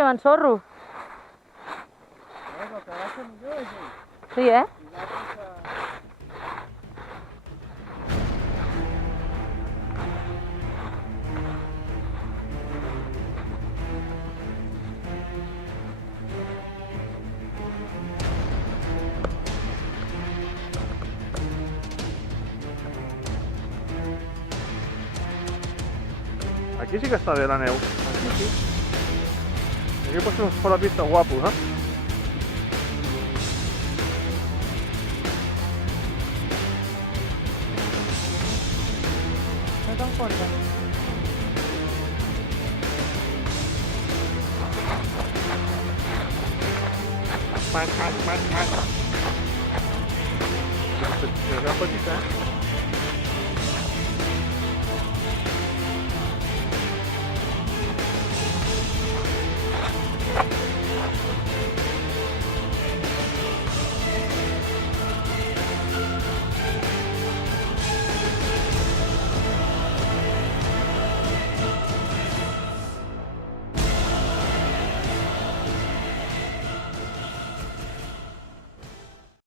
que m'ensorro. El que baixa millor és ell. Sí, eh? I l'altre Aquí sí que està bé la neu. Aquí sí. Aquí pots fer uns fora pista guapos, eh? No te'n compte. Mac. És ben petita, eh?